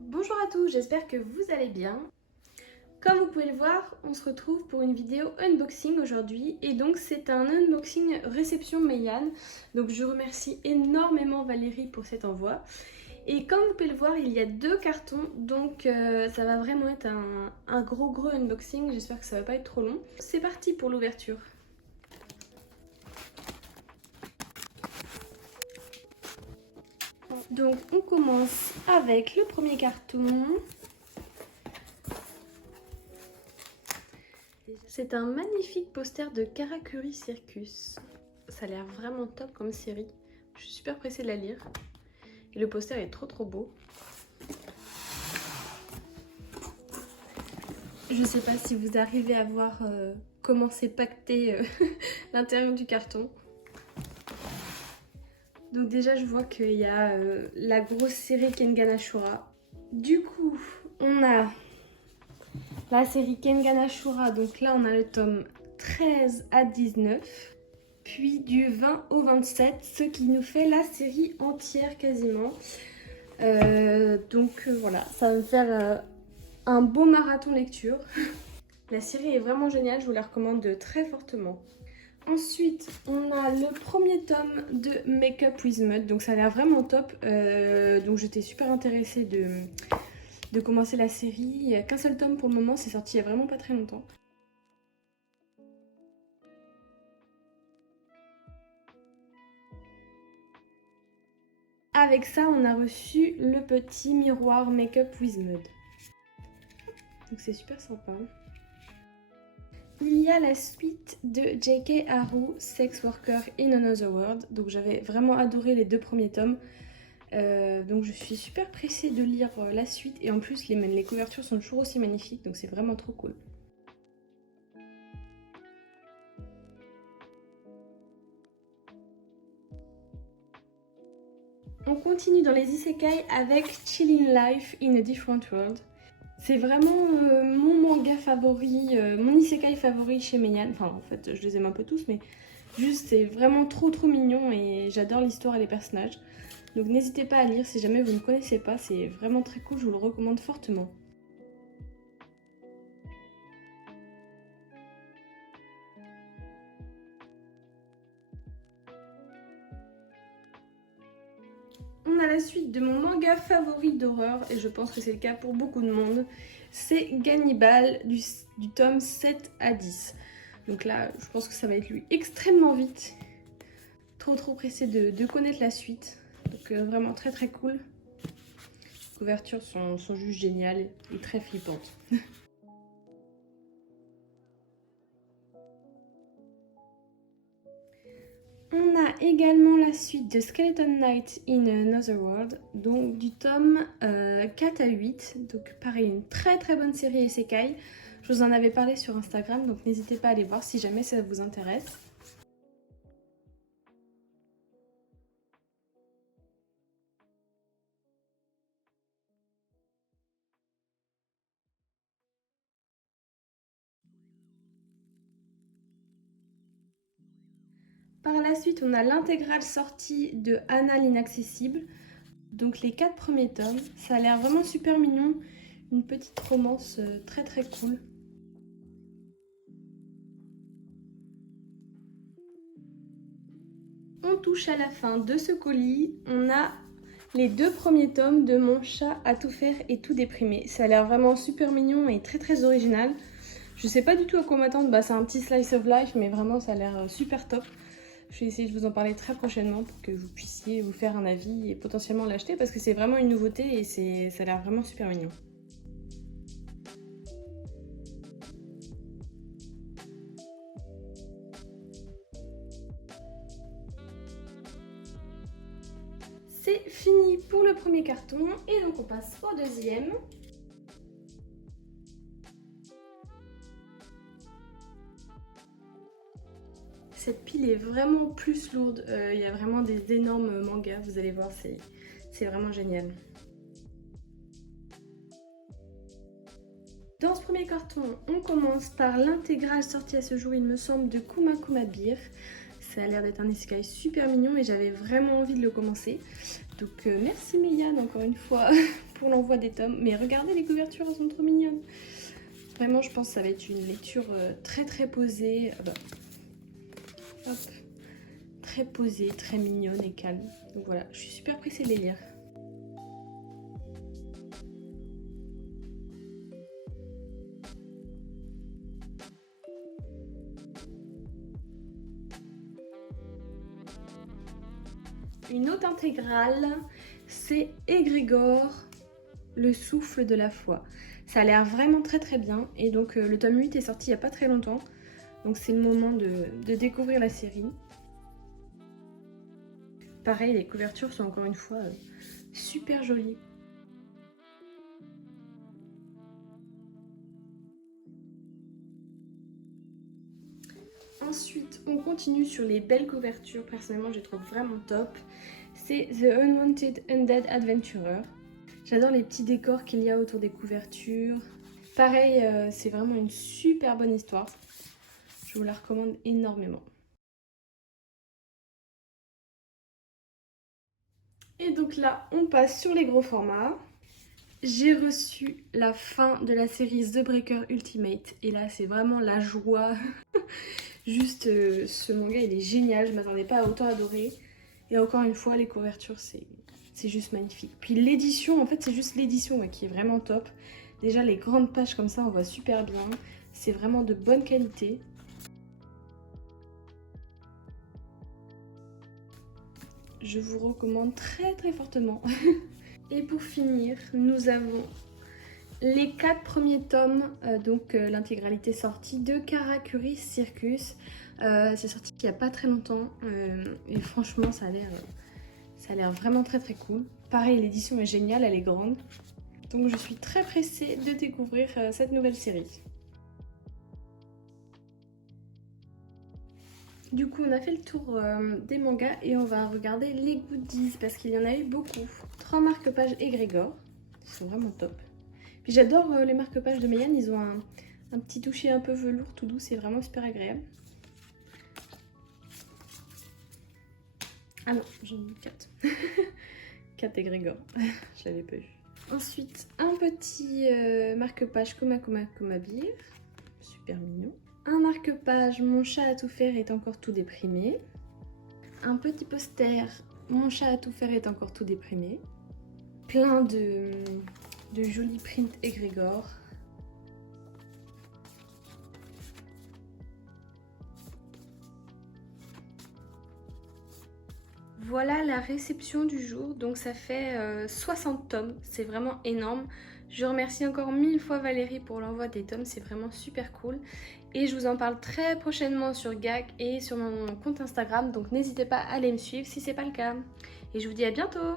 Bonjour à tous, j'espère que vous allez bien. Comme vous pouvez le voir, on se retrouve pour une vidéo unboxing aujourd'hui et donc c'est un unboxing réception Meian. Donc je remercie énormément Valérie pour cet envoi. Et comme vous pouvez le voir, il y a deux cartons, donc ça va vraiment être un gros unboxing. J'espère que ça va pas être trop long. C'est parti pour l'ouverture. Donc on commence avec le premier carton. C'est un magnifique poster de Karakuri Circus. Ça a l'air vraiment top comme série. Je suis super pressée de la lire. Et le poster est trop beau. Je sais pas si vous arrivez à voir comment c'est pacté l'intérieur du carton. Donc déjà je vois qu'il y a la grosse série Kengan Ashura. Du coup on a la série Kengan Ashura. Donc là on a le tome 13 à 19. Puis du 20 au 27, ce qui nous fait la série entière quasiment. Donc voilà, ça va me faire un beau marathon lecture. La série est vraiment géniale, je vous la recommande très fortement. Ensuite, on a le premier tome de Make Up with Mud, donc ça a l'air vraiment top. Donc j'étais super intéressée de commencer la série. Il n'y a qu'un seul tome pour le moment, c'est sorti il n'y a vraiment pas très longtemps. Avec ça, on a reçu le petit miroir Make Up with Mud. Donc c'est super sympa. Il y a la suite de J.K. Haru, Sex Worker in Another World. Donc j'avais vraiment adoré les deux premiers tomes. Donc je suis super pressée de lire la suite. Et en plus, les couvertures sont toujours aussi magnifiques. Donc c'est vraiment trop cool. On continue dans les isekai avec Chilling Life in a Different World. C'est vraiment mon manga favori, mon isekai favori chez Meian. Enfin, en fait, je les aime un peu tous, mais juste, c'est vraiment trop mignon et j'adore l'histoire et les personnages. Donc n'hésitez pas à lire si jamais vous ne connaissez pas, c'est vraiment très cool, je vous le recommande fortement. On a la suite de mon manga favori d'horreur, et je pense que c'est le cas pour beaucoup de monde. C'est Gannibal du tome 7 à 10. Donc là, je pense que ça va être lu extrêmement vite. Trop pressée de connaître la suite. Donc vraiment très cool. Les couvertures sont juste géniales et très flippantes. On a également la suite de Skeleton Knight in Another World, donc du tome 4 à 8. Donc pareil, une très bonne série isekai. Je vous en avais parlé sur Instagram, donc n'hésitez pas à aller voir si jamais ça vous intéresse. Par la suite, on a l'intégrale sortie de Anna l'Inaccessible. Donc les 4 premiers tomes. Ça a l'air vraiment super mignon. Une petite romance très cool. On touche à la fin de ce colis. On a les 2 premiers tomes de Mon chat à tout faire et tout déprimer. Ça a l'air vraiment super mignon et très original. Je sais pas du tout à quoi m'attendre. Bah, c'est un petit slice of life, mais vraiment ça a l'air super top. Je vais essayer de vous en parler très prochainement pour que vous puissiez vous faire un avis et potentiellement l'acheter parce que c'est vraiment une nouveauté et ça a l'air vraiment super mignon. C'est fini pour le premier carton et donc on passe au deuxième. Cette pile est vraiment plus lourde, il y a vraiment des énormes mangas, vous allez voir, c'est vraiment génial. Dans ce premier carton, on commence par l'intégrale sortie à ce jour, il me semble, de Kuma Kuma Beer. Ça a l'air d'être un isekai super mignon et j'avais vraiment envie de le commencer. Donc merci Meian encore une fois pour l'envoi des tomes. Mais regardez les couvertures, elles sont trop mignonnes. Vraiment je pense que ça va être une lecture très posée. Hop. Très posée, très mignonne et calme. Donc voilà, je suis super pressée de les lire. Une autre intégrale, c'est Égrégore, le souffle de la foi. Ça a l'air vraiment très bien et donc le tome 8 est sorti il n'y a pas très longtemps. Donc c'est le moment de découvrir la série. Pareil, les couvertures sont encore une fois super jolies. Ensuite, on continue sur les belles couvertures. Personnellement, je les trouve vraiment top. C'est The Unwanted Undead Adventurer. J'adore les petits décors qu'il y a autour des couvertures. Pareil, c'est vraiment une super bonne histoire. Je vous la recommande énormément. Et donc là, on passe sur les gros formats. J'ai reçu la fin de la série The Breaker Ultimate. Et là, c'est vraiment la joie. Juste, ce manga, il est génial. Je ne m'attendais pas à autant adorer. Et encore une fois, les couvertures, c'est juste magnifique. Puis l'édition, en fait, c'est juste l'édition qui est vraiment top. Déjà, les grandes pages comme ça, on voit super bien. C'est vraiment de bonne qualité. Je vous recommande très fortement. Et pour finir, nous avons les 4 premiers tomes, l'intégralité sortie de Karakuri Circus. C'est sorti il n'y a pas très longtemps et franchement ça a l'air vraiment très cool. Pareil, l'édition est géniale, elle est grande. Donc je suis très pressée de découvrir cette nouvelle série. Du coup, on a fait le tour des mangas et on va regarder les goodies parce qu'il y en a eu beaucoup. 3 marque-pages Égrégore, ils sont vraiment top. Puis j'adore les marque-pages de Meian, ils ont un petit toucher un peu velours tout doux, c'est vraiment super agréable. Ah non, j'en ai 4. 4 Égrégore, je l'avais pas eu. Ensuite, un petit marque-page Komabir, super mignon. Un marque-page Mon chat à tout faire est encore tout déprimé. Un petit poster Mon chat à tout faire est encore tout déprimé. Plein de jolis prints Égrégore. Voilà la réception du jour, donc ça fait 60 tomes, c'est vraiment énorme. Je remercie encore 1000 fois Valérie pour l'envoi des tomes, c'est vraiment super cool. Et je vous en parle très prochainement sur Gak et sur mon compte Instagram, donc n'hésitez pas à aller me suivre si c'est pas le cas. Et je vous dis à bientôt!